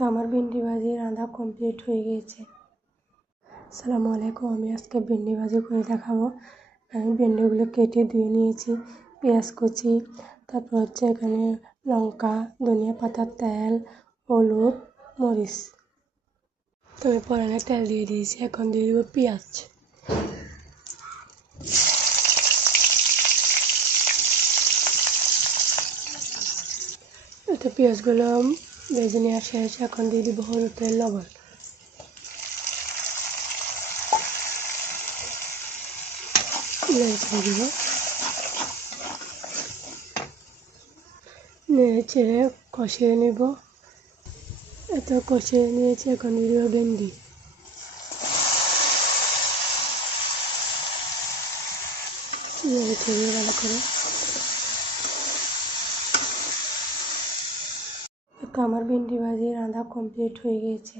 আমার ভিন্ডি ভাজি রান্না কমপ্লিট হয়ে গিয়েছে। আসসালামু আলাইকুম। আমি আজকে ভিন্ডি ভাজি করে দেখাবো। আমি ভিন্ডিগুলো কেটে ধুয়ে নিয়েছি, পেঁয়াজ কুচি, তারপর হচ্ছে এখানে লঙ্কা, ধনিয়া পাতা, তেল, হলুদ, মরিচ। তো আমি পরানে তেল দিয়ে দিয়েছি, এখন দিয়ে দেবো পেঁয়াজ। তো পেঁয়াজগুলো ভেজে নেওয়া শেষ, এখন দিয়ে দিব হলুদ, তেল, লবণ। নেড়ে দিব, নেড়ে চেড়ে কষিয়ে নেব। এত কষিয়ে নিয়েছি, এখন দিয়ে দিব ভেন্ডি। নেড়ে চেড়ে ভালো করে। আমার ভিন্ডি ভাজি রান্না কমপ্লিট হয়ে গিয়েছে।